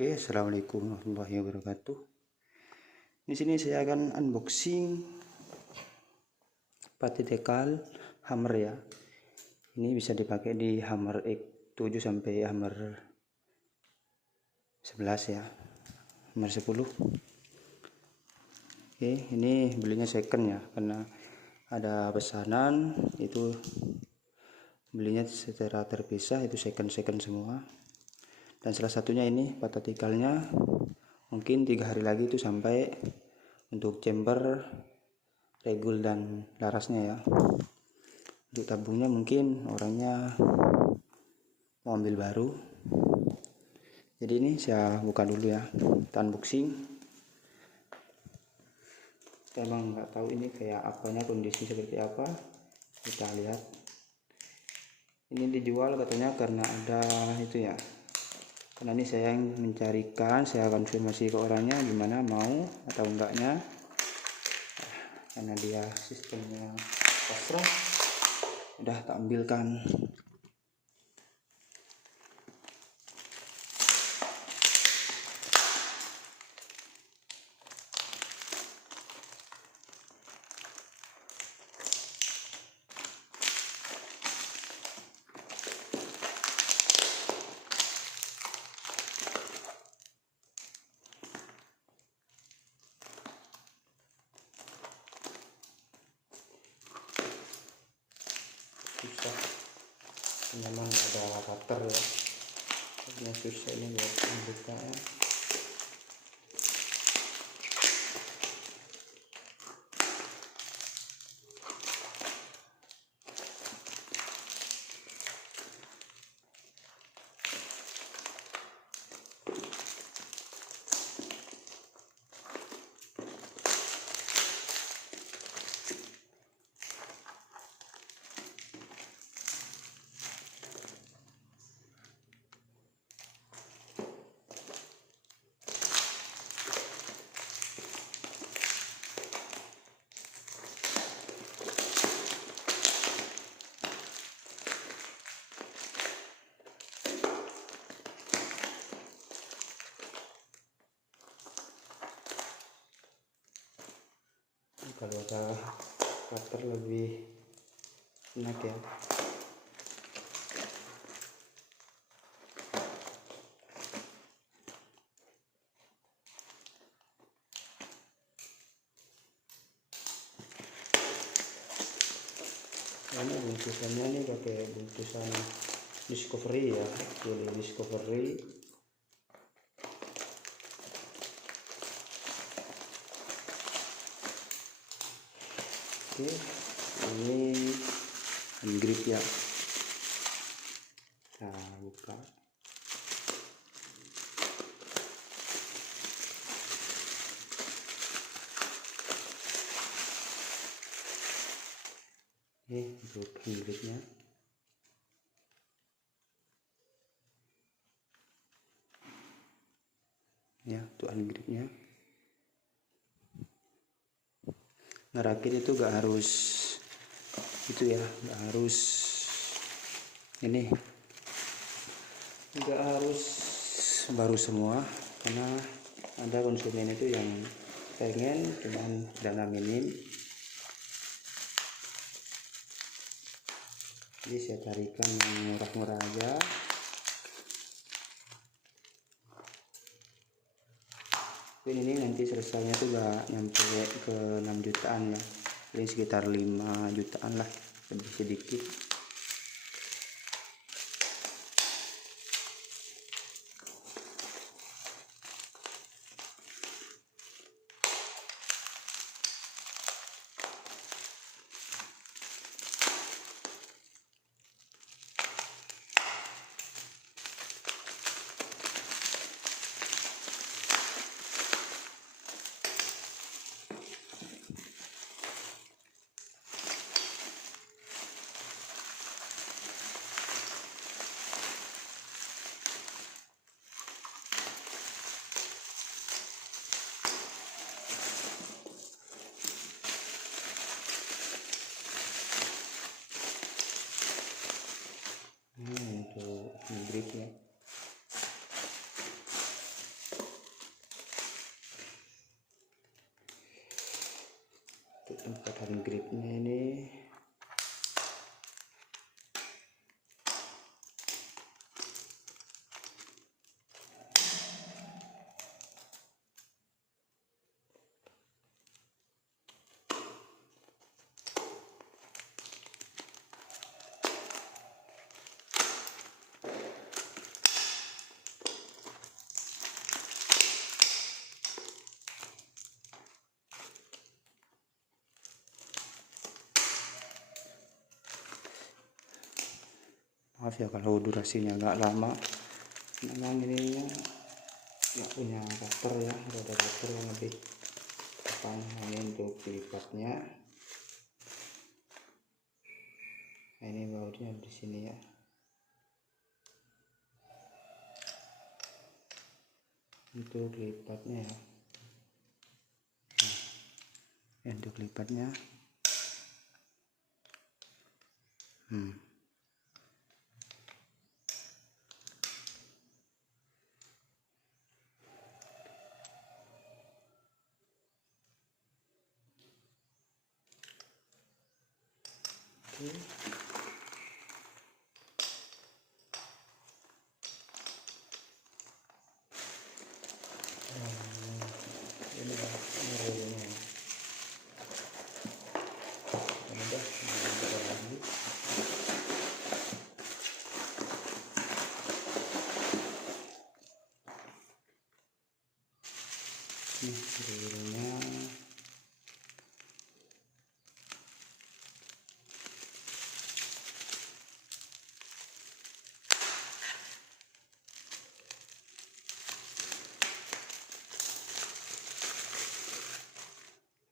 Oke, assalamualaikum warahmatullahi wabarakatuh. Di sini saya akan unboxing Patetekal Hammer ya. Ini bisa dipakai di Hammer X7 sampai Hammer 11 ya, Hammer 10. Oke, ini belinya second ya, karena ada pesanan itu belinya secara terpisah, itu second semua. Dan salah satunya ini Patetekalnya mungkin 3 hari lagi itu sampai untuk chamber, regul dan larasnya ya. Untuk tabungnya mungkin orangnya mau ambil baru, jadi ini saya buka dulu ya, kita unboxing. Saya emang nggak tahu ini kayak apanya, kondisi seperti apa, kita lihat. Ini dijual katanya karena ada itu ya, karena ini saya yang mencarikan, saya konfirmasi ke orangnya gimana, mau atau enggaknya, karena dia sistemnya pasrah. Udah tak ambilkan. Susah, memang ada cutter ya, ini susah ini buat membuka ya. Kalau ada cutter lebih enak ya. Ini bungkusannya nih pakai bungkusan Discovery ya, jadi Discovery. Oke, ini grip ya, kita buka. Ini untuk gripnya. Ya, untuk gripnya. Ngerakit itu gak harus itu ya, gak harus ini, gak harus baru semua, karena ada konsumen itu yang pengen cuman dana minim. Jadi saya carikan yang murah-murah aja. Ini nanti selesainya tuh gak nyampe ke 6 jutaan ya, paling sekitar 5 jutaan lah, lebih sedikit. tempatan gripnya ini. Maaf ya kalau durasinya agak lama, memang ininya nggak punya cutter ya, ada cutter yang lebih depan. Ini untuk lipatnya. Nah, ini bautnya di sini ya. Untuk lipatnya ya. Nah, untuk lipatnya. Oke. Ini relnya. Udah, lagi. Ini relnya.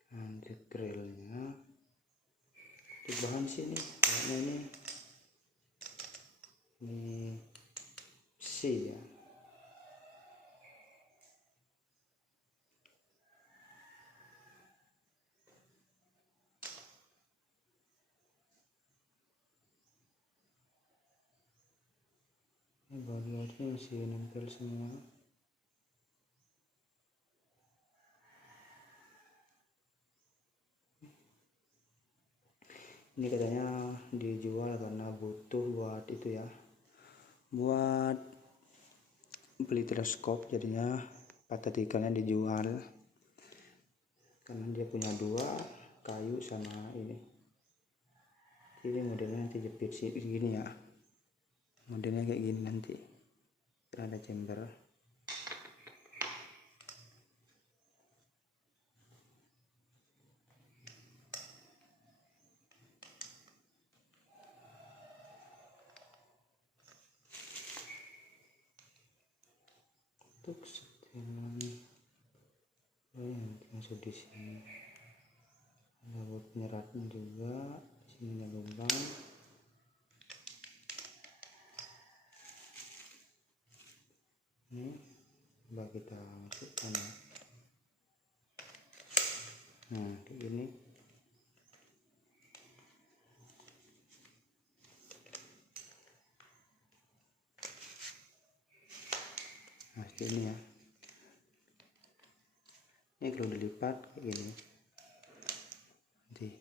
Lanjut grillnya. Untuk bahan sini kayaknya ini besi ya. Ini baut-bautnya masih nempel semua. Ini katanya dijual karena butuh buat itu ya, buat beli teleskop, jadinya patah ikannya dijual karena dia punya dua, kayu sama ini. Jadi modelnya nanti jepit sih gini ya, modelnya kayak gini nanti ada chamber. Untuk setelan masuk di sini, ada buat penyeratnya juga. Di sini ada lubang. Ini coba kita masukkan. Nah kayak gini. Nah ini ya, ini kalau dilipat kayak gini nanti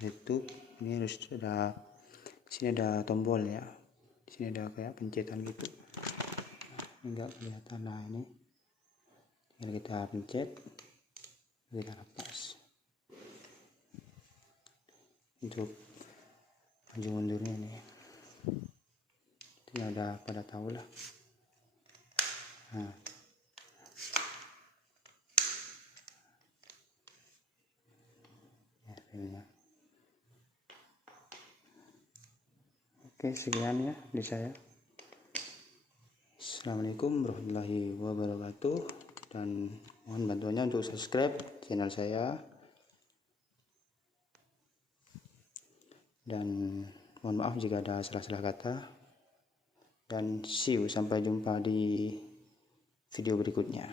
itu. Ini harus ada, sini ada tombol ya, di sini ada kayak pencetan gitu. Enggak kelihatan. Nah ini tinggal kita pencet, kita lepas. Untuk maju mundurnya nih, ini ada pada tahu lah. Nah ya, filmnya. Oke, sekian ya dari saya. Assalamualaikum warahmatullahi wabarakatuh, dan mohon bantuannya untuk subscribe channel saya, dan mohon maaf jika ada salah-salah kata, dan see you, sampai jumpa di video berikutnya.